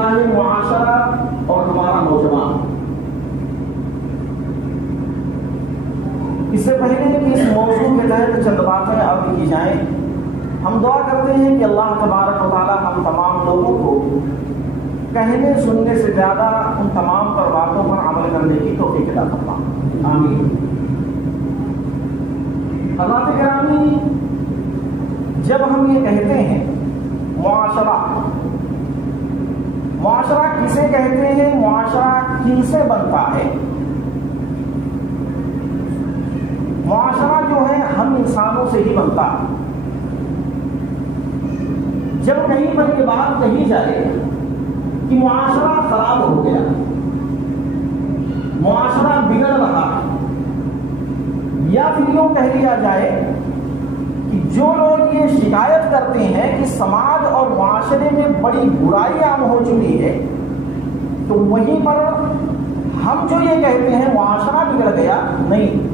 اصلاح معاشرہ اور ہمارا نوجوان. اس سے پہلے کہ اس موضوع کے تحت چند باتیں اب کی جائیں، ہم دعا کرتے ہیں کہ اللہ تبارک و تعالیٰ ہم تمام لوگوں کو کہنے سننے سے زیادہ ان تمام پر باتوں پر عمل کرنے کی توفیق عطا فرمائے، آمین. حضرات گرامی، جب ہم یہ کہتے ہیں معاشرہ کسے کہتے ہیں، معاشرہ کن سے بنتا ہے؟ معاشرہ جو ہے ہم انسانوں سے ہی بنتا ہے. جب کہیں پر یہ بات کہی جائے کہ معاشرہ خراب ہو گیا، معاشرہ بگڑ رہا ہے، یا پھر یوں کہہ دیا جائے کہ جو لوگ یہ شکایت کرتے ہیں کہ سماج اور معاشرے میں بڑی برائی عام ہو چکی ہے، تو وہیں پر ہم جو یہ کہتے ہیں معاشرہ بگڑ گیا، نہیں،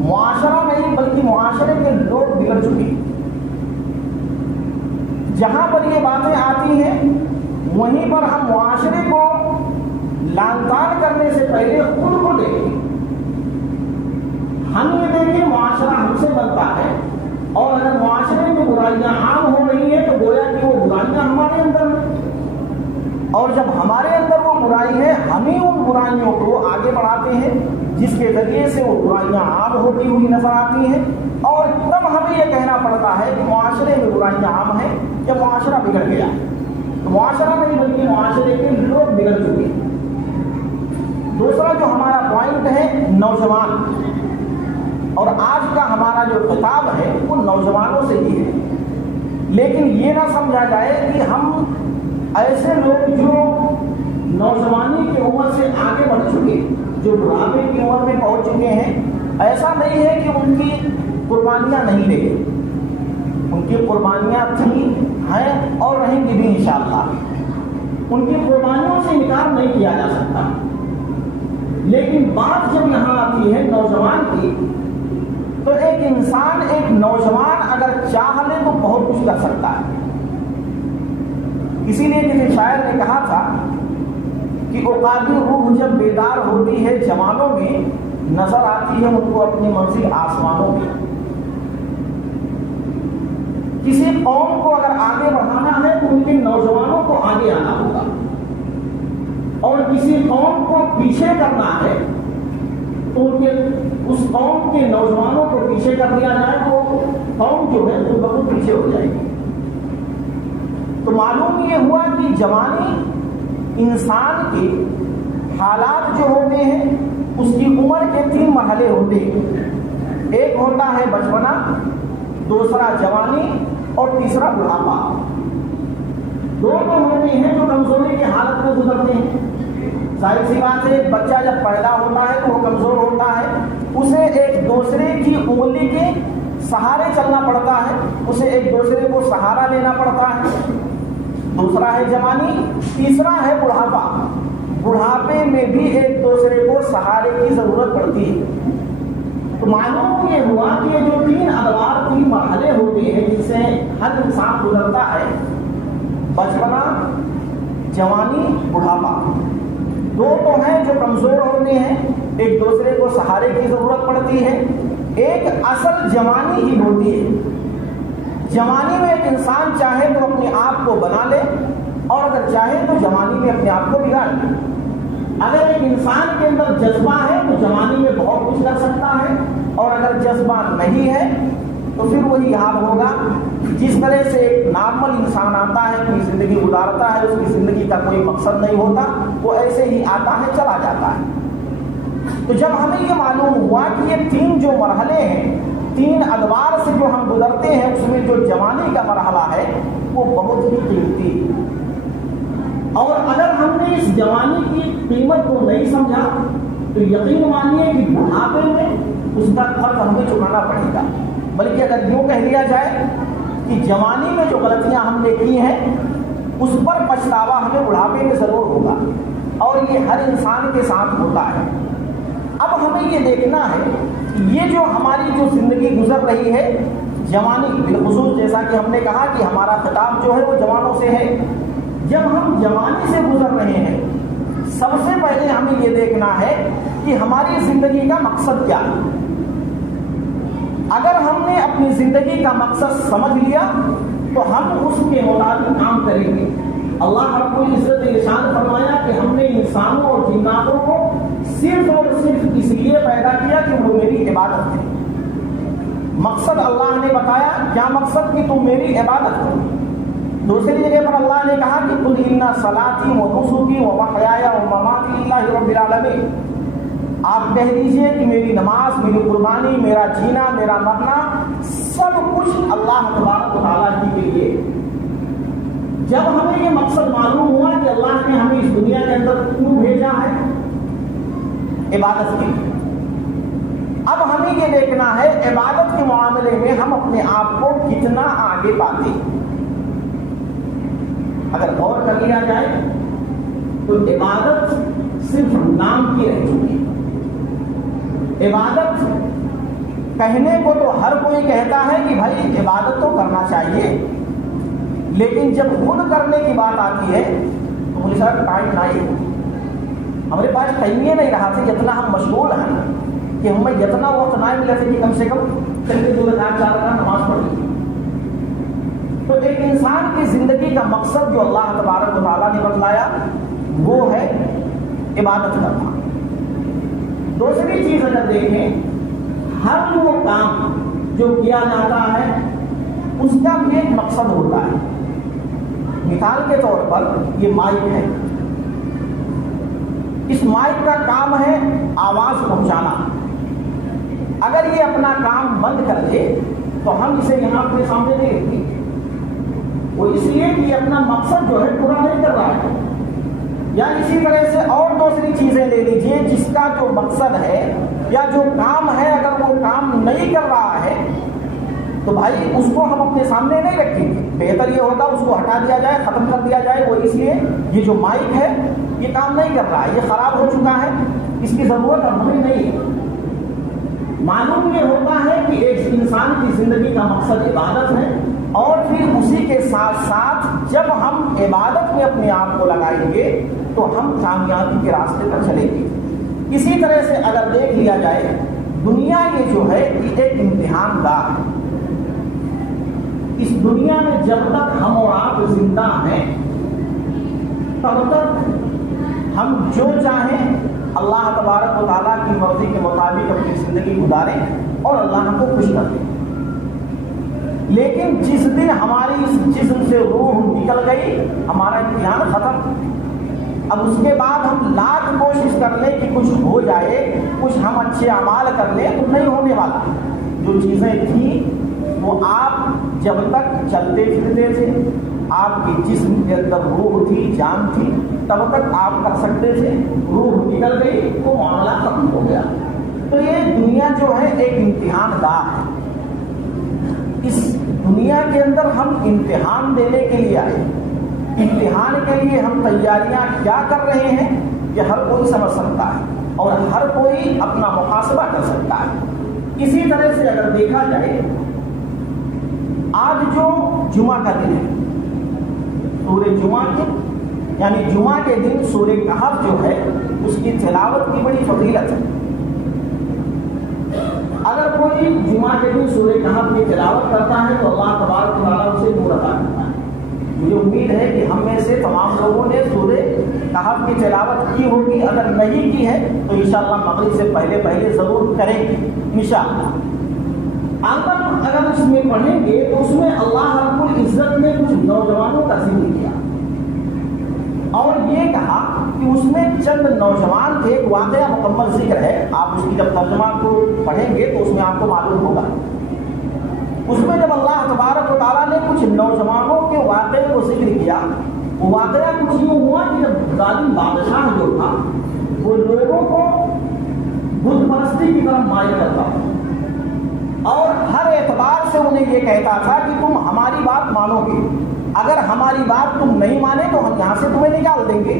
معاشرہ نہیں بلکہ معاشرے کے لوگ بگڑ چکے. جہاں پر یہ باتیں آتی ہیں وہیں پر ہم معاشرے کو لعن طعن کرنے سے پہلے خود کو دیکھیں. ہم یہ دیکھیں معاشرہ ہم سے بنتا ہے، اور اگر معاشرے میں برائیاں عام ہو رہی ہیں تو گویا کہ وہ برائیاں ہمارے اندر ہیں، اور جب ہمارے اندر وہ برائی ہے ہم ہی ان برائیوں کو آگے بڑھاتے ہیں جس کے ذریعے سے وہ برائیاں عام ہوتی ہوئی نظر آتی ہیں، اور تب ہمیں یہ کہنا پڑتا ہے کہ معاشرے میں برائیاں عام ہیں یا معاشرہ بگڑ گیا. تو معاشرہ نہیں بلکہ معاشرے کے لوگ بگڑ چکے. دوسرا جو ہمارا پوائنٹ ہے نوجوان، اور آج کا ہمارا جو خطاب ہے وہ نوجوانوں سے ہی ہے. لیکن یہ نہ سمجھا جائے کہ ہم ایسے لوگ جو نوجوانی کی عمر سے آگے بڑھ چکے، جو بڑھاپے کی عمر میں پہنچ چکے ہیں، ایسا نہیں ہے کہ ان کی قربانیاں نہیں لے گئے. ان کی قربانیاں تھیں، ہیں اور رہیں گی بھی انشاءاللہ. ان کی قربانیوں سے انکار نہیں کیا جا سکتا. لیکن بات جب یہاں آتی ہے نوجوان کی، تو ایک انسان، ایک نوجوان اگر چاہ لے تو بہت کچھ کر سکتا ہے. اسی لیے کسی شاعر نے کہا تھا کہ اوقات روح جب بیدار ہوتی ہے جوانوں میں، نظر آتی ہے ان کو اپنی منزل آسمانوں میں. کسی قوم کو اگر آگے بڑھانا ہے تو ان کے نوجوانوں کو آگے آنا ہوگا، اور کسی قوم کو پیچھے کرنا ہے تو اس قوم کے نوجوانوں کو پیچھے کر دیا جائے تو قوم جو ہے وہ بہت پیچھے ہو جائے گی. تو معلوم یہ ہوا کہ جوانی انسان کے حالات جو ہوتے ہیں اس کی عمر کے 3 مرحلے ہوتے ہیں. ایک ہوتا ہے بچپنا، دوسرا جوانی، اور تیسرا بڑھاپا. دونوں ہوتے ہیں جو کمزوری کی حالت میں گزرتے ہیں. ظاہر سی بات ہے، بچہ جب پیدا ہوتا ہے تو وہ کمزور ہوتا ہے، اسے ایک دوسرے کی انگلی کے سہارے چلنا پڑتا ہے، اسے ایک دوسرے کو سہارا لینا پڑتا ہے. دوسرا ہے جوانی، تیسرا ہے بڑھاپا. بڑھاپے میں بھی ایک دوسرے کو سہارے کی ضرورت پڑتی ہے. تو معلوم یہ ہوا کہ یہ جو 3 ادوار، 3 مرحلے ہوتے ہیں جن سے ہر انسان گزرتا ہے، بچپنا، جوانی، بڑھاپا، 2 تو ہیں جو کمزور ہوتے ہیں، ایک دوسرے کو سہارے کی ضرورت پڑتی ہے. ایک اصل جوانی ہی ہوتی ہے. جوانی میں ایک انسان چاہے تو اپنے آپ کو بنا لے، اور اگر چاہے تو جوانی میں اپنے آپ کو بگاڑ لے. اگر ایک انسان کے اندر جذبہ ہے تو جوانی میں بہت کچھ کر سکتا ہے، اور اگر جذبہ نہیں ہے تو پھر وہی حال ہوگا. جس طرح سے ایک نارمل انسان آتا ہے، اپنی زندگی گزارتا ہے، اس کی زندگی کا کوئی مقصد نہیں ہوتا، وہ ایسے ہی آتا ہے چلا جاتا ہے. تو جب ہمیں یہ معلوم ہوا کہ یہ 3 جو مرحلے ہیں، 3 ادوار سے جو ہم گزرتے ہیں، اس میں جو جوانی کا مرحلہ ہے وہ بہت ہی قیمتی ہے. اور اگر ہم نے اس جوانی کی قیمت کو نہیں سمجھا تو یقین مانیے کہ بڑھاپے میں اس کا قرض ہمیں چکانا پڑے گا. بلکہ اگر یوں کہہ دیا جائے کہ جوانی میں جو غلطیاں ہم نے کی ہیں اس پر پچھتاوا ہمیں بڑھاپے میں ضرور ہوگا، اور یہ ہر انسان کے ساتھ ہوتا ہے. اب ہمیں یہ دیکھنا ہے کہ یہ جو ہماری جو زندگی گزر رہی ہے جوانی بالخصوص، جیسا کہ ہم نے کہا کہ ہمارا خطاب جو ہے وہ جوانوں سے ہے، جب ہم جوانی سے گزر رہے ہیں سب سے پہلے ہمیں یہ دیکھنا ہے کہ ہماری زندگی کا مقصد کیا ہے. اگر ہم نے اپنی زندگی کا مقصد سمجھ لیا تو ہم اس کے مطابق کام کریں گے. اللہ رب العزت نے ارشاد فرمایا کہ ہم نے انسانوں اور جناتوں کو صرف اور صرف اس لیے پیدا کیا کہ وہ میری عبادت کریں. مقصد اللہ نے بتایا. کیا مقصد؟ کہ تم میری عبادت کرو. دوسری جگہ پر اللہ نے کہا کہ قل ان صلاتی و نسکی و محیای و مماتی للہ رب العالمین. آپ کہہ دیجئے کہ میری نماز، میری قربانی، میرا جینا، میرا مرنا سب کچھ اللہ تبارک و تعالیٰ کے لیے. جب ہمیں یہ مقصد معلوم ہوا کہ اللہ نے ہمیں اس دنیا کے اندر کیوں بھیجا ہے، عبادت کے لیے، اب ہمیں یہ دیکھنا ہے عبادت کے معاملے میں ہم اپنے آپ کو کتنا آگے پاتے ہیں. اگر غور کر لیا جائے تو عبادت صرف نام کی رہ چکی ہے. عبادت کہنے کو تو ہر کوئی کہتا ہے کہ بھائی عبادت تو کرنا چاہیے، لیکن جب خود کرنے کی بات آتی ہے تو مجھے سر ٹائم نہیں، ہمارے پاس ٹائم یہ نہیں رہا تھا جتنا ہم مشغول ہیں کہ ہمیں جتنا وقت نہ ملا تھا کہ کم سے کم چلتے 2 رکعت 4 رکعت نماز پڑھی. تو ایک انسان کی زندگی کا مقصد جو اللہ تبارک و تعالیٰ نے بتلایا وہ ہے عبادت کرنا. دوسری چیز اگر دیکھیں، ہر وہ کام جو کیا جاتا ہے اس کا بھی ایک مقصد ہوتا ہے. مثال کے طور پر یہ مائک ہے، اس مائک کا کام ہے آواز پہنچانا. اگر یہ اپنا کام بند کر دے تو ہم اسے یہاں اپنے سامنے نہیں رکھتے. وہ اس لیے کہ یہ اپنا مقصد جو ہے پورا نہیں کر رہا ہے. یا اسی طرح سے اور دوسری چیزیں لے لیجئے جس کا جو مقصد ہے یا جو کام ہے اگر وہ کام نہیں کر رہا ہے تو بھائی اس کو ہم اپنے سامنے نہیں رکھیں گے. بہتر یہ ہوگا اس کو ہٹا دیا جائے، ختم کر دیا جائے. وہ اس لیے یہ جو مائک ہے یہ کام نہیں کر رہا ہے، یہ خراب ہو چکا ہے، اس کی ضرورت اب ہمیں نہیں ہے. معلوم یہ ہوتا ہے کہ ایک انسان کی زندگی کا مقصد عبادت ہے، اور پھر اسی کے ساتھ ساتھ جب ہم عبادت میں اپنے آپ کو لگائیں گے تو ہم کامیابی کے راستے پر چلیں گے. اسی طرح سے اگر دیکھ لیا جائے دنیا یہ جو ہے یہ ایک امتحان گاہ ہے. اس دنیا میں جب تک ہم اور آپ زندہ ہیں تب تک ہم جو چاہیں اللہ تبارک و تعالیٰ کی مرضی کے مطابق اپنی زندگی گزاریں اور اللہ کو خوش کر دیں. لیکن جس دن ہماری اس جسم سے روح نکل گئی ہمارا امتحان ختم. اب اس کے بعد ہم لاکھ کوشش کر لیں کہ کچھ ہو جائے، کچھ ہم اچھے اعمال کر لیں تو نہیں ہونے والا. جو چیزیں تھیں وہ آپ جب تک چلتے پھرتے تھے، آپ کے جسم کے اندر روح تھی، جان تھی، تب تک آپ کر سکتے تھے. روح نکل گئی تو معاملہ ختم ہو گیا. تو یہ دنیا جو ہے ایک امتحان گاہ ہے. اس دنیا کے اندر ہم امتحان دینے کے لیے آئے. امتحان کے لیے ہم تیاریاں کیا کر رہے ہیں یہ ہر کوئی سمجھ سکتا ہے اور ہر کوئی اپنا محاسبہ کر سکتا ہے. اسی طرح سے اگر دیکھا جائے آج جو جمعہ کا دن ہے، سورہ جمعہ کے یعنی جمعہ کے دن سورہ کہف جو ہے اس کی تلاوت کی بڑی فضیلت ہے. اگر کوئی جمعہ کے دن سورہ کہف کی تلاوت کرتا ہے تو اللہ تبارک و تعالیٰ اسے نور عطا کرتا ہے. مجھے امید ہے کہ ہم میں سے تمام لوگوں نے سورہ کہف کی تلاوت کی ہوگی. اگر نہیں کی ہے تو انشاءاللہ مغرب سے پہلے ضرور کریں گے انشاءاللہ. اگر اس میں پڑھیں گے تو اس میں اللہ رب العزت نے کچھ نوجوانوں کا ذکر کیا اور یہ کہا کہ اس میں چند نوجوان تھے. ایک واقعہ مکمل ذکر ہے، آپ اس کی جب ترجمہ کو پڑھیں گے تو اس میں آپ کو معلوم ہوگا. اس میں جب اللہ تبارک و تعالیٰ نے کچھ نوجوانوں کے واقعے کو ذکر کیا، وہ واقعہ کچھ یوں ہوا کہ جب ظالم بادشاہ جو تھا وہ لوگوں کو بت پرستی کی طرف مائل کرتا تھا اور ہر اعتبار سے انہیں یہ کہتا تھا کہ تم ہماری بات مانو گے، اگر ہماری بات تم نہیں مانے تو ہم یہاں سے تمہیں نکال دیں گے.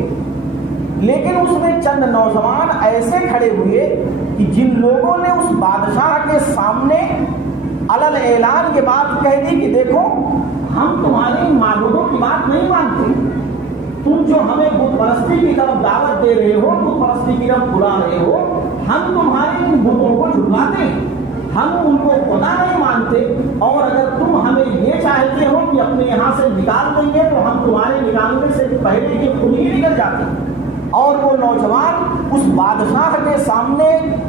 لیکن اس میں چند نوجوان ایسے کھڑے ہوئے کہ جن لوگوں نے اس بادشاہ کے سامنے علل اعلان یہ بات کہہ دی کہ دیکھو ہم تمہاری معبودوں کی بات نہیں مانتے، تم جو ہمیں بت پرستی کی طرف دعوت دے رہے ہو، بت پرستی کی طرف بلا رہے ہو، ہم تمہارے ان بتوں کو جھٹلاتے ہیں، ہم ان کو خدا نہیں مانتے، اور اگر تم ہمیں یہ چاہتے ہو کہ اپنے یہاں سے نکال دیں گے تو ہم تمہارے نکالنے سے پہلے کے خود ہی نکل جاتے ہیں۔ اور وہ نوجوان اس بادشاہ کے سامنے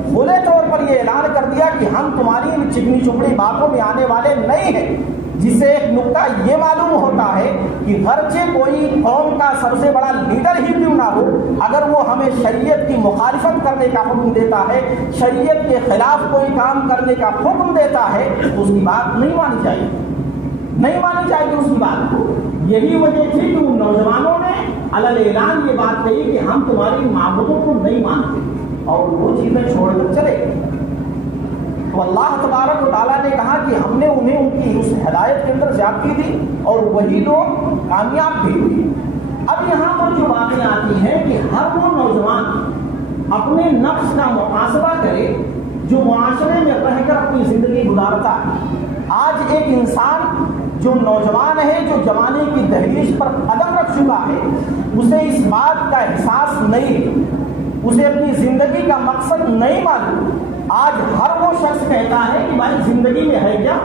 کھلے طور پر یہ اعلان کر دیا کہ ہم تمہاری ان چکنی چپڑی باتوں میں آنے والے نہیں ہیں، جس سے ایک نکتہ یہ معلوم ہوتا ہے کہ گرچہ کوئی قوم کا سب سے بڑا لیڈر ہی کیوں نہ ہو، اگر وہ ہمیں شریعت کی مخالفت کرنے کا حکم دیتا ہے، شریعت کے خلاف کوئی کام کرنے کا حکم دیتا ہے، تو اس کی بات نہیں مانی چاہیے، نہیں مانی چاہیے اس کی بات کو۔ یہی وجہ تھی کہ ان نوجوانوں نے علل اعلان یہ بات کہی کہ ہم تمہاری معبودوں کو نہیں مانتے، اور وہ چیزیں چھوڑ کر چلے گئے۔ تو اللہ تبارک و تعالیٰ نے کہا کہ ہم نے انہیں ان کی اس ہدایت کے اندر زیادتی دی اور وہی لوگ کامیاب بھی ہوئے۔ اب یہاں پر جو باتیں آتی ہیں کہ ہر وہ نوجوان اپنے نفس کا محاسبہ کرے جو معاشرے میں رہ کر اپنی زندگی گزارتا ہے۔ آج ایک انسان جو نوجوان ہے، جو جوانی کی دہلیز پر قدم رکھ چکا ہے، اسے اس بات کا احساس نہیں، اسے اپنی زندگی کا مقصد نہیں معلوم۔ آج ہر وہ شخص کہتا ہے کہ بھائی زندگی میں ہے کیا؟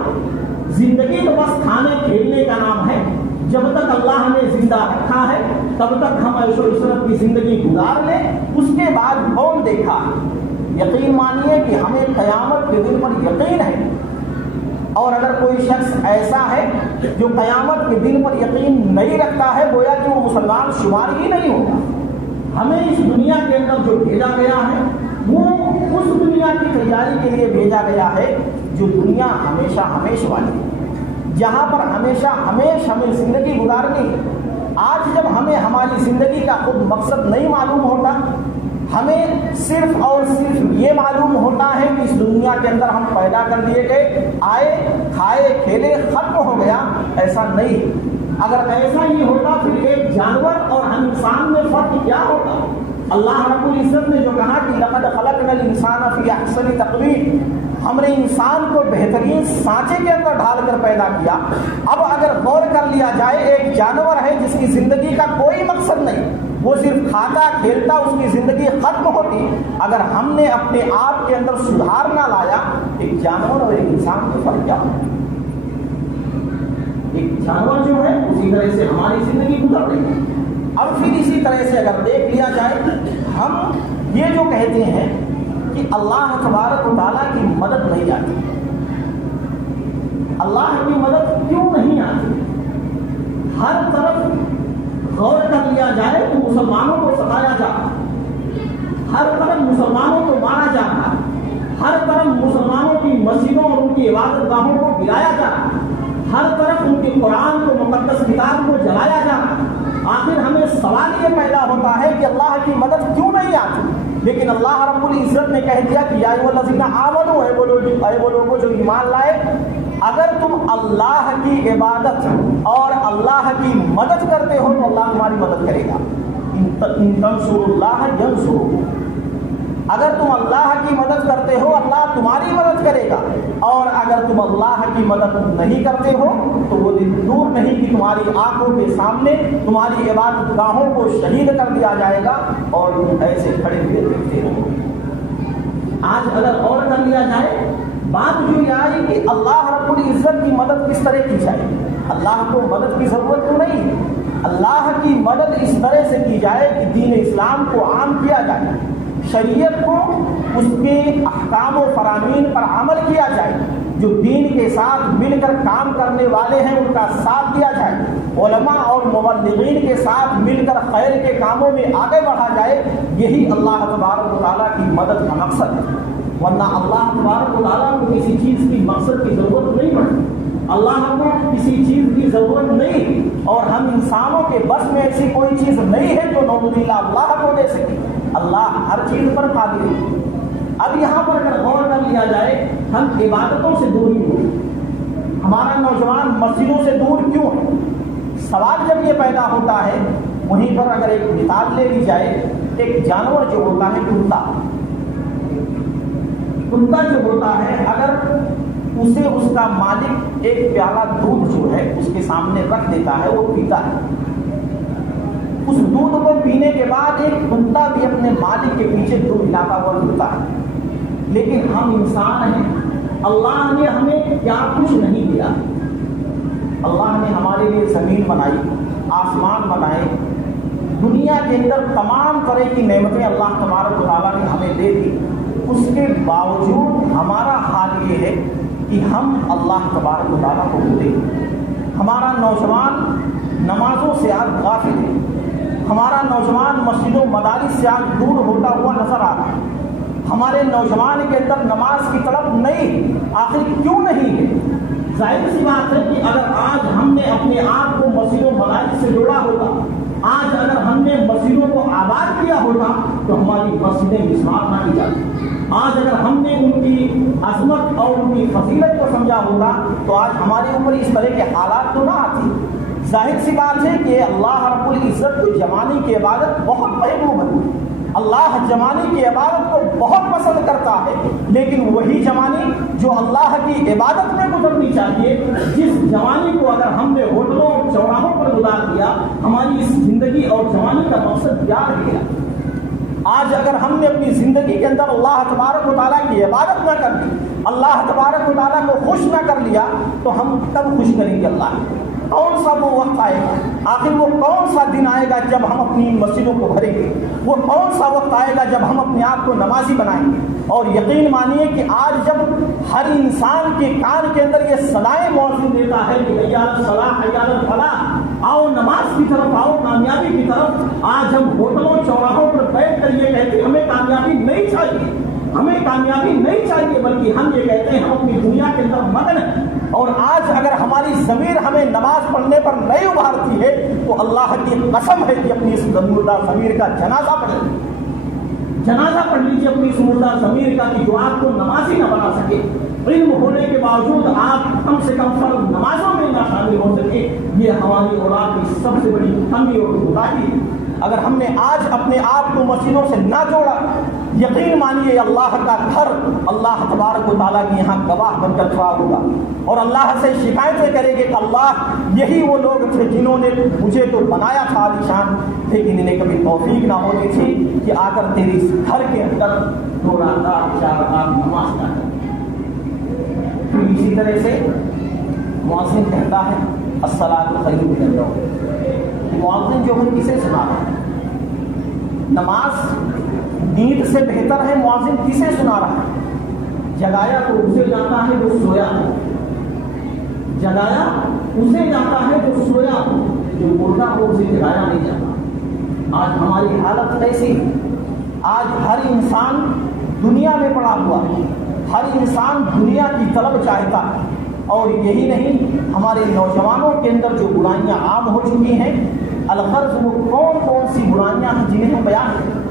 زندگی تو بس کھانے کھیلنے کا نام ہے، جب تک اللہ نے زندہ رکھا ہے تب تک ہم عیش و عشرت کی زندگی گزار لیں، اس کے بعد کون دیکھا ہے۔ یقین مانیے کہ ہمیں قیامت کے دن پر یقین ہے، اور اگر کوئی شخص ایسا ہے جو قیامت کے دن پر یقین نہیں رکھتا ہے، گویا کہ وہ مسلمان شمار ہی نہیں ہوگا۔ ہمیں اس دنیا کے اندر جو بھیجا گیا ہے وہ اس دنیا کی تیاری کے لیے بھیجا گیا ہے جو دنیا ہمیشہ ہمیش والی ہے، جہاں پر ہمیشہ ہمیش ہمیں زندگی گزارنی ہے۔ آج جب ہمیں ہماری زندگی کا خود مقصد نہیں معلوم ہوتا، ہمیں صرف اور صرف یہ معلوم ہوتا ہے کہ اس دنیا کے اندر ہم پیدا کر دیے گئے، آئے کھائے کھیلے ختم ہو گیا، ایسا نہیں۔ اگر ایسا ہی ہوتا پھر ایک جانور اور ہم انسان میں فرق کیا ہوتا؟ اللہ رب العزت نے جو کہا کہ لقد خلقنا الانسان فی احسن تقویم، ہم نے انسان کو بہترین سانچے کے اندر ڈھال کر پیدا کیا۔ اب اگر غور کر لیا جائے، ایک جانور ہے جس کی زندگی کا کوئی مقصد نہیں، وہ صرف کھاتا کھیلتا، اس کی زندگی ختم ہوتی۔ اگر ہم نے اپنے آپ کے اندر سدھار نہ لایا، ایک جانور اور ایک انسان کو فرق کیا ہوتا؟ ایک جانور جو ہے اسی طرح سے ہماری زندگی گزر رہی ہے۔ اب پھر اسی طرح سے اگر دیکھ لیا جائے، ہم یہ جو کہتے ہیں کہ اللہ تبارک و تعالیٰ کی مدد نہیں آتی، اللہ کی مدد کیوں نہیں آتی؟ ہر طرف غور کر لیا جائے تو مسلمانوں کو ستایا جا رہا ہے، ہر طرف مسلمانوں کو مارا جا رہا ہے، ہر طرف مسلمانوں کی مسجدوں اور ان کی عبادت گاہوں کو گرایا جا رہا ہے، ہر طرف ان کی قرآن کو، مقدس کتاب کو جلایا جا رہا ہے۔ آخر ہمیں سوال یہ پیدا ہوتا ہے کہ اللہ کی مدد کیوں نہیں آتی؟ لیکن اللہ رب العزت نے کہہ دیا کہ یا ایھا الذین آمنوا، اے وہ لوگوں جو ایمان لائے، اگر تم اللہ کی عبادت اور اللہ کی مدد کرتے ہو تو اللہ تمہاری مدد کرے گا۔ ان تنصروا اللہ ینصرکم، اگر تم اللہ کی مدد کرتے ہو اللہ تمہاری مدد کرے گا، اور اگر تم اللہ کی مدد نہیں کرتے ہو تو وہ دن دور نہیں کہ تمہاری آنکھوں کے سامنے تمہاری عبادت گاہوں کو شہید کر دیا جائے گا اور تم ایسے کھڑے ہوئے دیکھتے رہو۔ آج اگر اور کر لیا جائے، بات جو یہ آئی کہ اللہ رب العزت کی مدد کس طرح کی جائے، اللہ کو مدد کی ضرورت تو نہیں، اللہ کی مدد اس طرح سے کی جائے کہ دین اسلام کو عام کیا جائے، شریعت کو اس کے احکام و فرامین پر عمل کیا جائے، جو دین کے ساتھ مل کر کام کرنے والے ہیں ان کا ساتھ دیا جائے، علماء اور مبلغین کے ساتھ مل کر خیر کے کاموں میں آگے بڑھا جائے، یہی اللہ تبارک و تعالیٰ کی مدد کا مقصد ہے۔ ورنہ اللہ تبارک و تعالیٰ کو کسی چیز کی مقصد کی ضرورت نہیں پڑتی، اللہ کو کسی چیز کی ضرورت نہیں، اور ہم انسانوں کے بس میں ایسی کوئی چیز نہیں ہے جو نعوذ باللہ اللہ کو دے سکے، اللہ ہر چیز پر قادر ہے۔ اب یہاں پر اگر غور کر لیا جائے، ہم عبادتوں سے دور ہی ہوئے، ہمارا نوجوان مسجدوں سے دور کیوں ہے؟ سوال جب یہ پیدا ہوتا ہے، وہیں پر اگر ایک مثال لے لی جائے، ایک جانور جو ہوتا ہے کتا جو ہوتا ہے، اگر اسے اس کا مالک ایک پیالہ دودھ جو ہے اس کے سامنے رکھ دیتا ہے، وہ پیتا ہے، اس دودھ کو پینے کے بعد ایک کتا بھی اپنے مالک کے پیچھے دودھ ہلاتا ہوا ملتا ہے، لیکن ہم انسان ہیں، اللہ نے ہمیں کیا کچھ نہیں دیا۔ اللہ نے ہمارے لیے زمین بنائی، آسمان بنائے، دنیا کے اندر تمام طرح کی نعمتیں اللہ تبارک و تعالیٰ نے ہمیں دے دی، اس کے باوجود ہمارا حال یہ ہے کہ ہم اللہ تبارک و تعالیٰ کو بھولے۔ ہمارا نوجوان نمازوں سے آج غافل ہے، ہمارا نوجوان مسجد و مدارس سے آج دور ہوتا ہوا نظر آ رہا ہے، ہمارے نوجوان کے اندر نماز کی طرف نہیں، آخر کیوں نہیں ہے؟ ظاہر سی بات ہے کہ اگر آج ہم نے اپنے آپ کو مسجد و مدارس سے جوڑا ہوتا، آج اگر ہم نے مسجدوں کو آباد کیا ہوتا تو ہماری مسجدیں مسمار نہ کی جاتی۔ آج اگر ہم نے ان کی عظمت اور ان کی فضیلت کو سمجھا ہوتا تو آج ہمارے اوپر اس طرح کے حالات تو نہ آتی۔ ظاہر سی بات ہے کہ اللہ رب العزت کو جوانی کی عبادت بہت محبوب ہے، اللہ جوانی کی عبادت کو بہت پسند کرتا ہے، لیکن وہی جوانی جو اللہ کی عبادت میں گزرنی چاہیے، جس جوانی کو اگر ہم نے ہوٹلوں اور چوراہوں پر گزار دیا، ہماری اس زندگی اور جوانی کا مقصد کیا رہ گیا؟ آج اگر ہم نے اپنی زندگی کے اندر اللہ تبارک و تعالیٰ کی عبادت نہ کر لی، اللہ تبارک و تعالیٰ کو خوش نہ کر لیا، تو ہم کب خوش کریں گے اللہ؟ کون سا وہ وقت آئے گا؟ آخر وہ کون سا دن آئے گا جب ہم اپنی مسجدوں کو بھریں گے؟ وہ کون سا وقت آئے گا جب ہم اپنے آپ کو نمازی بنائیں گے؟ اور یقین مانیے کہ آج جب ہر انسان کے کان کے اندر یہ صدائیں مؤذن دیتا ہے کہ حی علی الصلاۃ حی علی الفلاح، آؤ نماز کی طرف، آؤ کامیابی کی طرف، آج ہم ہوٹلوں چوراہوں پر بیٹھ کر یہ کہتے ہیں ہمیں کامیابی نہیں چاہیے، ہمیں کامیابی نہیں چاہیے، بلکہ ہم یہ کہتے ہیں ہم اپنی دنیا کے اندر مگن ہیں۔ اور آج اگر ہماری ضمیر ہمیں نماز پڑھنے پر نہیں ابھارتی ہے تو اللہ کی قسم ہے کہ اپنی اس مردہ ضمیر کا جنازہ پڑھ لیجیے، جنازہ پڑھ لیجیے اپنی اس مردہ ضمیر کا، کہ جو آپ کو نمازی نہ بنا سکے، علم ہونے کے باوجود آپ کم سے کم فرض نمازوں میں نہ شامل ہو سکے، یہ ہماری اولاد کی سب سے بڑی کمی اور کوتاہی ہے۔ اگر ہم نے آج اپنے آپ کو مسجدوں سے نہ جوڑا، یقین مانیے اللہ کا گھر اللہ تبارک و تعالیٰ کے یہاں گواہ بن کر کھڑا ہوگا اور اللہ سے شکایتیں کرے گے کہ اللہ یہی وہ لوگ تھے جنہوں نے مجھے تو بنایا تھا عالیشان، لیکن انہیں کبھی توفیق نہ ہوتی تھی کہ آ کر تیری اس گھر کے اندر 2 رکعت 4 رکعت نماز پڑھ۔ پھر اسی طرح سے مؤذن کہتا ہے الصلاۃ خیر من النوم، مؤذن جو ہے کسے سنا رہا ہے؟ نماز نیند سے بہتر ہے، مؤذن کسے سنا رہا ہے؟ جگایا تو اسے جاتا ہے جو سویا ہے، جگایا اسے جاتا ہے جو سویا ہو، جو مردہ ہو اسے جگایا نہیں جاتا۔ آج ہماری حالت کیسی؟ آج ہر انسان دنیا میں پڑا ہوا ہے، ہر انسان دنیا کی طلب چاہتا ہے، اور یہی نہیں ہمارے نوجوانوں کے اندر جو برائیاں عام ہو چکی ہیں، الغرض وہ کون کون سی برائیاں ہیں جنہیں ہم بیان کریں،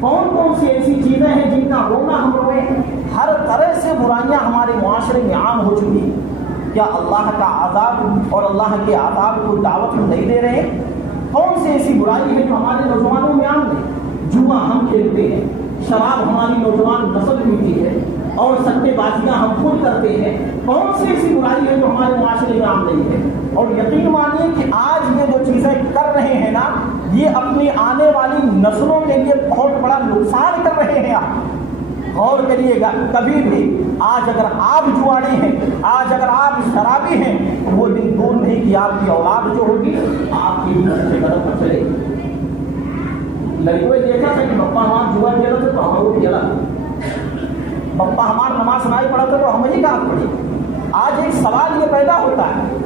کون کون سی ایسی چیزیں ہیں جن کا رونا ہم روئے؟ ہر طرح سے برائیاں ہمارے معاشرے میں عام ہو چکی ہیں۔ کیا اللہ کا عذاب اور اللہ کے عذاب کو دعوت ہم نہیں دے رہے ہیں؟ کون سی ایسی برائی ہے جو ہمارے نوجوانوں میں عام ہے؟ جوا ہم کھیلتے ہیں، شراب ہماری نوجوان نسل پیتی ہے، اور سٹے بازیاں ہم خود کرتے ہیں۔ کون سی ایسی برائی ہے جو ہمارے معاشرے میں عام نہیں ہے؟ اور یقین مانیے کہ آج یہ جو چیزیں کر رہے ہیں نا، یہ اپنی آنے والی نسلوں کے لیے بہت بڑا نقصان کر رہے ہیں۔ آپ غور کریے گا، کبھی بھی آج اگر آپ جواڑی ہیں، آج اگر آپ شرابی ہیں، تو وہ دن دور نہیں کہ آپ کی اولاد جو ہوگی آپ کی بھی اچھے قدم پر چلے گی۔ لڑکوں نے دیکھا تھا کہ بپا ہمارا جوا کھیلا تھا تو ہمارا کھیلا، بپا ہمارا نماز نہیں پڑھا تھا تو ہم ہی کہاں پڑھی۔ آج ایک سوال یہ پیدا ہوتا ہے،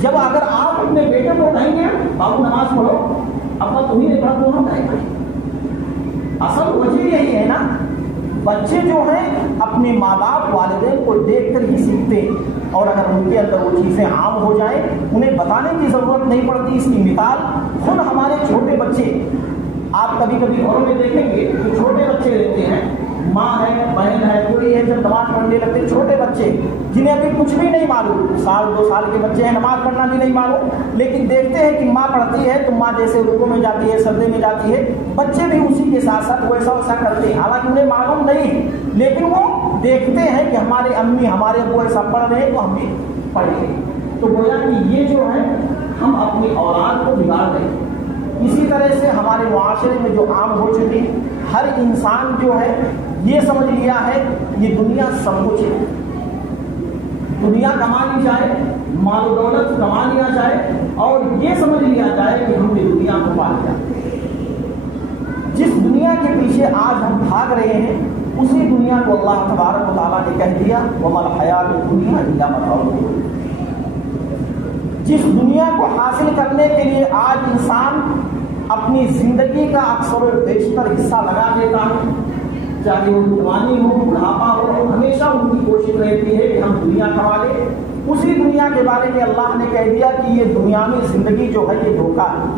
جب اگر آپ اپنے بیٹے کو کہیں گے بابو نماز پڑھو، ابا تمہیں نہیں پڑھا تو ہم کہیں گے۔ اصل وجہ یہی ہے نا، بچے جو ہیں اپنے ماں باپ والدین کو دیکھ کر ہی سیکھتے ہیں، اور اگر ان کے اندر وہ چیزیں عام ہو جائیں انہیں بتانے کی ضرورت نہیں پڑتی۔ اس کی مثال خود ہمارے چھوٹے بچے، آپ کبھی کبھی گھروں میں دیکھیں گے جو چھوٹے بچے رہتے ہیں، ماں ہے بہن ہے کوئی ہے، جب نماز پڑھنے لگتے چھوٹے بچے جنہیں ابھی کچھ بھی نہیں معلوم، 1-2 سال کے بچے ہیں، نماز پڑھنا بھی نہیں معلوم، لیکن دیکھتے ہیں کہ ماں پڑھتی ہے تو ماں جیسے رکوع میں جاتی ہے، سجدے میں جاتی ہے، بچے بھی اسی کے ساتھ ساتھ ویسا ویسا کرتے ہیں، حالانکہ انہیں معلوم نہیں، لیکن وہ دیکھتے ہیں کہ ہمارے امی ہمارے ابو ایسا پڑھ رہے ہیں تو ہم بھی پڑھیں گے۔ تو گویا کہ یہ جو ہے ہم اپنی اولاد کو بگاڑ رہے ہیں۔ اسی طرح سے ہمارے معاشرے میں جو عام ہو چکی، ہر انسان جو ہے یہ سمجھ لیا ہے یہ دنیا سب کچھ ہے، دنیا کما لی جائے، مال و دولت کما لیا جائے اور یہ سمجھ لیا جائے کہ ہم نے دنیا کو پا لیا۔ جس دنیا کے پیچھے آج ہم بھاگ رہے ہیں اسی دنیا کو اللہ تبارک و تعالیٰ نے کہہ دیا وَمَا الْحَيَاةُ الدُّنْيَا إِلَّا مَتَاعُ الْغُرُورِ۔ جس دنیا کو حاصل کرنے کے لیے آج انسان اپنی زندگی کا اکثر و بیشتر حصہ لگا دیتا ہے، چاہے وہ جوانی ہو، بڑھاپا ہو، ہمیشہ ان کی کوشش رہتی ہے کہ ہم دنیا کما لیں، اسی دنیا کے بارے میں اللہ نے کہہ دیا کہ یہ دنیاوی زندگی جو ہے یہ دھوکہ ہے۔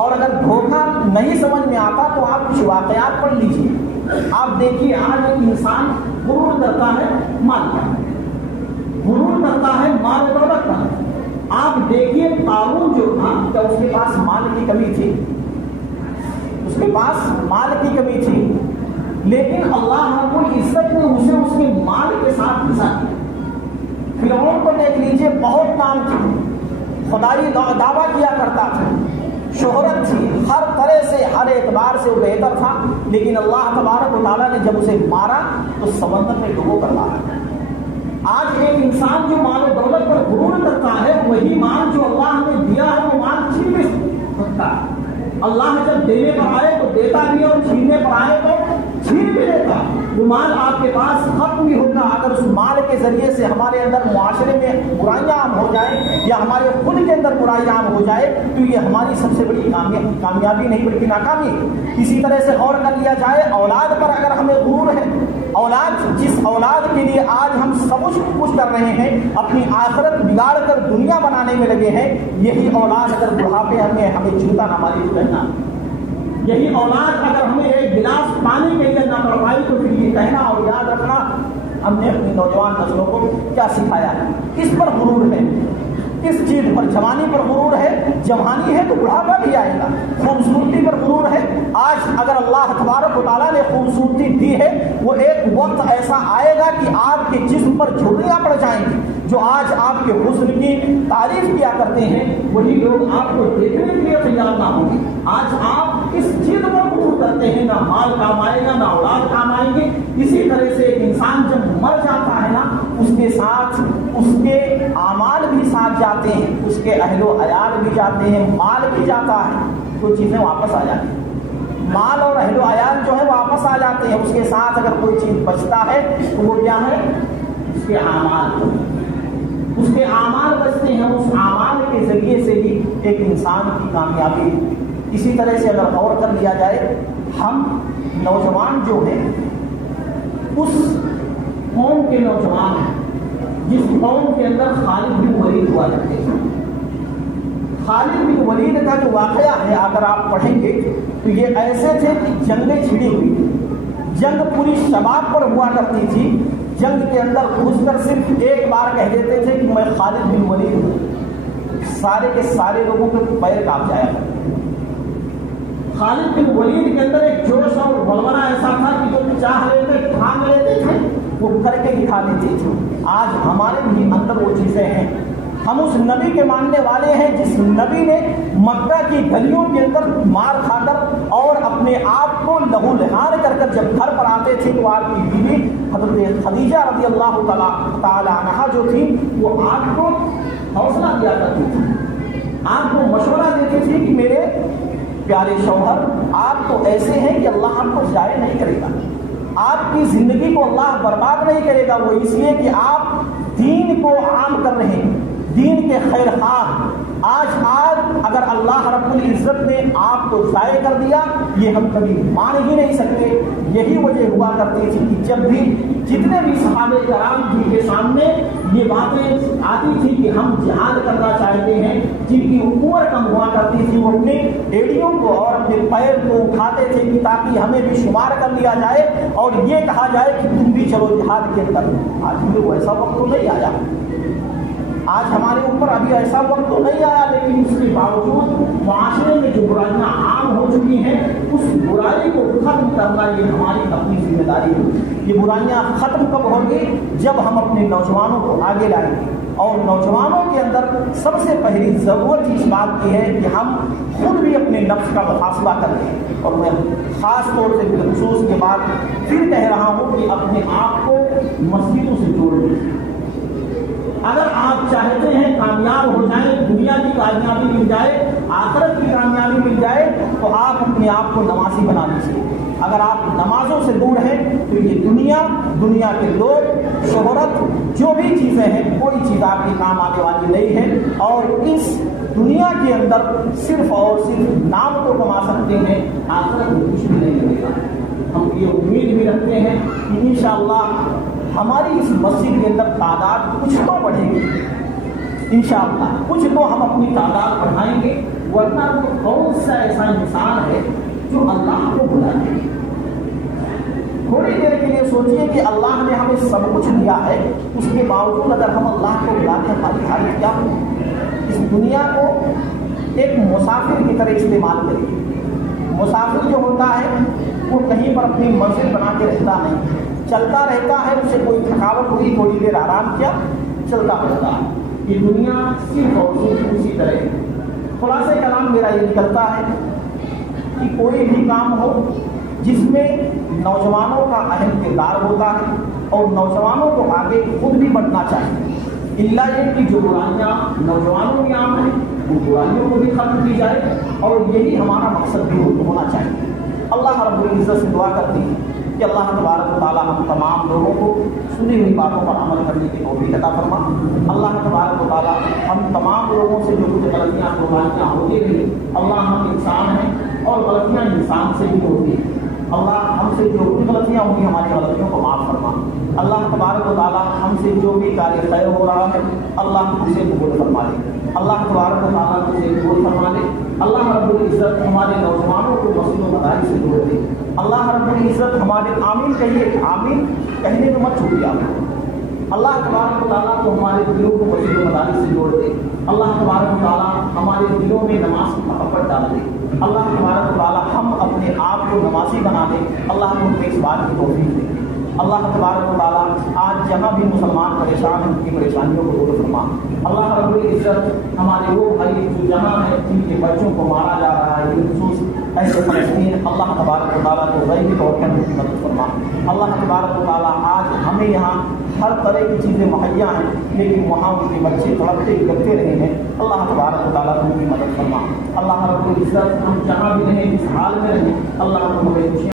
اور اگر دھوکہ نہیں سمجھ میں آتا تو آپ کچھ واقعات پڑھ لیجیے۔ آپ دیکھیے آج ایک انسان غرور کرتا ہے مال کا، غرور کرتا ہے مال و دولت کا۔ آپ دیکھیے قارون جو تھا کیا اس کے پاس مال کی کمی تھی؟ اس کے پاس مال کی کمی تھی، لیکن اللہ رب العزت نے اسے اس کے مال کے ساتھ گھسا دیا۔ فرعون کو دیکھ لیجیے، بہت کام تھی، خدائی دعویٰ کیا کرتا تھا، شہرت تھی، ہر طرح سے ہر اعتبار سے وہ بہتر تھا، لیکن اللہ تبارک و تعالیٰ نے جب اسے مارا تو سمندر میں ڈبو کر مارا۔ آج ایک انسان جو مال و دولت پر غرور کرتا ہے وہی مال جو اللہ نے دیا ہے وہ مال چھین بھی سکتا ہے۔ اللہ جب دینے پر آئے تو دیتا بھی اور چھیننے پر آئے تو چھین بھی لیتا۔ وہ مال آپ کے پاس ختم بھی ہوگا اگر اس مال کے ذریعے سے ہمارے اندر معاشرے میں برائیاں عام ہو جائیں یا ہمارے خود کے اندر برائیاں عام ہو جائے تو یہ ہماری سب سے بڑی کامیابی نہیں بلکہ ناکامی۔ اسی طرح سے غور کر لیا جائے اولاد پر اگر ہمیں غرور ہے، اولاد جس اولاد کے لیے آج ہم سب کچھ کر رہے ہیں، اپنی آخرت بگاڑ کر دنیا بنانے میں لگے ہیں، یہی اولاد اگر بڑھاپے ہمیں جوتا نہ ماری تو کہنا، یہی اولاد اگر ہمیں ایک گلاس پانی کے لیے نہ پڑھائی تو پھر یہ کہنا اور یاد رکھنا ہم نے اپنی نوجوان نسلوں کو کیا سکھایا ہے۔ کس پر غرور ہے؟ کس چیز پر؟ جوانی پر غرور ہے، جوانی ہے تو بڑھاپا بھی آئے گا۔ خوبصورتی پر غرور ہے، آج اگر اللہ تبارک و تعالیٰ نے خوبصورتی دی ہے وہ ایک وقت ایسا آئے گا کہ آپ کے جسم پر جھریاں پڑ جائیں گی۔ جو آج آپ کے حسن کی تعریف کیا کرتے ہیں وہی لوگ آپ کو دیکھنے کے لیے تیار نہ ہوں گے۔ آج آپ اس چیز پر غرور کرتے ہیں، نہ مال کام آئے گا نہ اولاد کام آئیں گے۔ اسی طرح سے ایک انسان جب مر جاتا ہے نا اس کے ساتھ اس کے اعمال بھی ساتھ جاتے ہیں، اس کے اہل و عیال بھی جاتے ہیں، مال بھی جاتا ہے، تو چیزیں واپس آ جاتی ہیں۔ مال اور اہل و عیال جو ہے واپس آ جاتے ہیں، اس کے ساتھ اگر کوئی چیز بچتا ہے تو وہ کیا ہے؟ اس کے اعمال، اس کے اعمال بچتے ہیں، اس اعمال کے ذریعے سے ہی ایک انسان کی کامیابی۔ اسی طرح سے اگر غور کر لیا جائے ہم نوجوان جو ہیں اس قوم کے نوجوان ہیں جس قوم کے اندر خالد بن ولید ہوا کرتے تھے۔ خالد بن ولید کا جو واقعہ ہے اگر آپ پڑھیں گے تو یہ ایسے تھے کہ جنگیں چھڑی ہوئی، جنگ پوری شباب پر ہوا کرتی تھی، جنگ کے اندر گھس کر صرف ایک بار کہہ دیتے تھے کہ میں خالد بن ولید ہوں، سارے کے سارے لوگوں کے پیر کانپ جایا کرتے۔ خالد بن ولید کے اندر ایک جوش اور بلبلا ایسا تھا کہ جو چاہ لیتے تھام لیتے تھے وہ کر کے دکھا دیتے تھے۔ آج ہمارے بھی اندر وہ چیزیں ہیں، ہم اس نبی کے ماننے والے ہیں جس نبی نے مکہ کی گلیوں کے اندر مار کھا کر اور اپنے آپ کو لہو لہان کر کر جب گھر پر آتے تھے تو آپ کی بیوی حضرت خدیجہ رضی اللہ تعالی عنہا جو تھی وہ آپ کو حوصلہ دیا کرتی تھی، آپ کو مشورہ دیتی تھی کہ میرے پیارے شوہر آپ تو ایسے ہیں کہ اللہ آپ کو ضائع نہیں کرے گا، آپ کی زندگی کو اللہ برباد نہیں کرے گا، وہ اس لیے کہ آپ دین کو عام کر رہے ہیں، دین کے خیر خواہ۔ آج اگر اللہ رب العزت نے آپ کو ضائع کر دیا یہ ہم کبھی مان ہی نہیں سکتے۔ یہی وجہ ہوا کرتی تھی کہ جب بھی جتنے بھی صحابہ کرام جن کے سامنے یہ باتیں آتی تھی کہ ہم جہاد کرنا چاہتے ہیں، جن کی عمر کم ہوا کرتی تھی وہ اپنے ایڑیوں کو اور اپنے پیر کو اٹھاتے تھے کہ تاکہ ہمیں بھی شمار کر لیا جائے اور یہ کہا جائے کہ تم بھی چلو جہاد کے اندر۔ آج بھی وہ ایسا وقت تو نہیں آیا، آج ہمارے اوپر ابھی ایسا وقت تو نہیں آیا، لیکن اس کے باوجود معاشرے میں جو برائیاں عام ہو چکی ہیں اس برائی کو ختم کرنا یہ ہماری اپنی ذمہ داری ہے۔ یہ برائیاں ختم کب ہوں گی؟ جب ہم اپنے نوجوانوں کو آگے لائیں گے، اور نوجوانوں کے اندر سب سے پہلی ضرورت اس بات کی ہے کہ ہم خود بھی اپنے نفس کا محاسبہ کریں، اور میں خاص طور سے بالخصوص کے بعد پھر کہہ رہا ہوں کہ اپنے آپ کو مسجدوں سے جوڑ لیں۔ اگر آپ چاہتے ہیں کامیاب ہو جائیں، دنیا کی کامیابی مل جائے، آخرت کی کامیابی مل جائے، تو آپ اپنے آپ کو نمازی بنا لیجیے۔ اگر آپ نمازوں سے دور ہیں تو یہ دنیا کے لوگ، شہرت، جو بھی چیزیں ہیں، کوئی چیز آپ کے کام آنے والی نہیں ہے، اور اس دنیا کے اندر صرف اور صرف نام تو کما سکتے ہیں، آخرت میں کچھ بھی نہیں ملے گا۔ ہم یہ امید بھی رکھتے ہیں کہ انشاءاللہ ہماری اس مسجد کے اندر تعداد کچھ تو بڑھے گی، انشاءاللہ کچھ تو ہم اپنی تعداد بڑھائیں گے، ورنہ تو کون سا ایسا انسان ہے جو اللہ کو بلا دے۔ تھوڑی دیر کے لیے سوچیے کہ اللہ نے ہمیں سب کچھ دیا ہے، اس کے باوجود اگر ہم اللہ کو بلا کے ہماری حالت کیا ہو؟ اس دنیا کو ایک مسافر کی طرح استعمال کریے۔ مسافر جو ہوتا ہے وہ کہیں پر اپنی منزل بنا کے رہتا نہیں، چلتا رہتا ہے، اسے کوئی تھکاوٹ ہوئی، تھوڑی دیر آرام کیا، چلتا رہتا ہے۔ یہ دنیا صرف اور صرف اسی طرح ہے۔ خلاصہ کلام میرا یہ نکلتا ہے کہ کوئی بھی کام ہو جس میں نوجوانوں کا اہم کردار ہوتا ہے، اور نوجوانوں کو آگے خود بھی بڑھنا چاہیے، اللہ یہ کہ جو برائیاں نوجوانوں میں عام ہیں وہ برائیوں کو بھی ختم کی جائے، اور یہی ہمارا مقصد بھی ہونا چاہیے۔ اللہ رب العزت سے دعا کرتے ہیں کہ اللہ تبارک و تعالیٰ ہم تمام لوگوں کو سنی ہوئی باتوں پر عمل کرنے کی توفیق عطا فرما۔ اللہ تبارک و تعالیٰ ہم تمام لوگوں سے جو کچھ غلطیاں قربانیاں ہوتی رہی، اللہ ہم انسان ہیں اور غلطیاں انسان سے بھی ہوتی ہیں، اللہ ہم سے جو بھی غلطیاں ہوں گی ہماری غلطیوں کو معاف فرما۔ اللہ تبارک و تعالیٰ ہم سے جو بھی کاریہ خیر ہو رہا ہے اللہ اسے قبول فرما لے، اللہ تبارک و تعالیٰ اسے قبول فرما لے۔ اللہ رب العزت ہمارے نوجوانوں کو مسجد و مدارس سے جوڑ دے۔ اللہ رب العزت ہمارے آمین کہیے، آمین کہنے میں مت چھوٹیے آپ۔ اللہ تبارک و تعالیٰ کو ہمارے دلوں کو مسجد و مدارس سے جوڑ دے۔ اللہ تبارک و تعالیٰ ہمارے دلوں میں نماز کی محبت ڈال دے۔ اللہ تبارک و تعالیٰ ہم اپنے آپ کو نمازی بنا دے۔ اللہ ہم کو اس بات کی توفیق دے۔ اللہ تبارک و تعالیٰ آج جہاں بھی مسلمان پریشان ہیں ان کی پریشانیوں کو دور فرما۔ اللہ رب العزت ہمارے وہ بھائی جو جہاں ہیں جن کے بچوں کو مارا جا رہا ہے، بالخصوص ایسے فلسطین، اللہ تبارک و تعالیٰ کو غیبی طور پر ان کی مدد فرما۔ اللہ تبارک و تعالیٰ آج ہمیں یہاں ہر طرح کی چیزیں مہیا ہیں، لیکن وہاں ان کے بچے تڑپتے کرتے رہے ہیں، اللہ تبارک و تعالیٰ ان کی مدد فرما۔ اللہ رب العزت ہم جہاں بھی رہیں، جس حال میں رہیں، اللہ ہمیں خوشیاں